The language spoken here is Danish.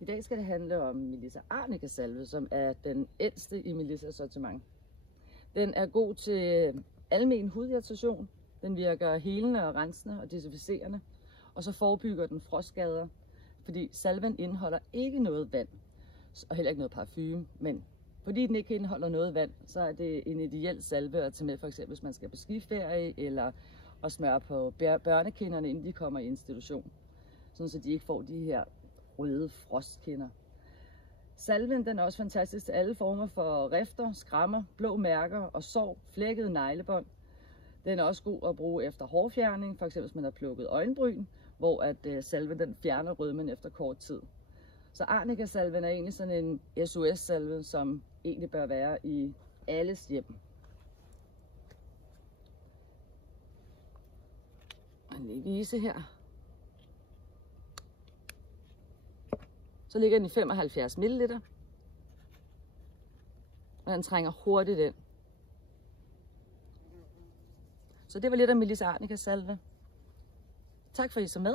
I dag skal det handle om Melissa Arnica salve, som er den ældste i Melissas sortiment. Den er god til almen hudirritation. Den virker helende og rensende og desinficerende. Og så forebygger den frostskader, fordi salven indeholder ikke noget vand, og heller ikke noget parfume. Men fordi den ikke indeholder noget vand, så er det en ideel salve at tage med, for eksempel hvis man skal på skiferie, eller at smøre på børnekinderne, inden de kommer i institution. Sådan så de ikke får de her røde frostkinder. Salven den er også fantastisk til alle former for rifter, skrammer, blå mærker og sår, flækkede neglebånd. Den er også god at bruge efter hårfjerning, f.eks. hvis man har plukket øjenbryn, hvor at salven den fjerner rødmen efter kort tid. Så Arnica-salven er egentlig sådan en SOS-salve, som egentlig bør være i alles hjem. Og lige vise her. Så ligger den i 75 ml. Og den trænger hurtigt ind. Så det var lidt af Melissa Arnica salve. Tak for at I så med.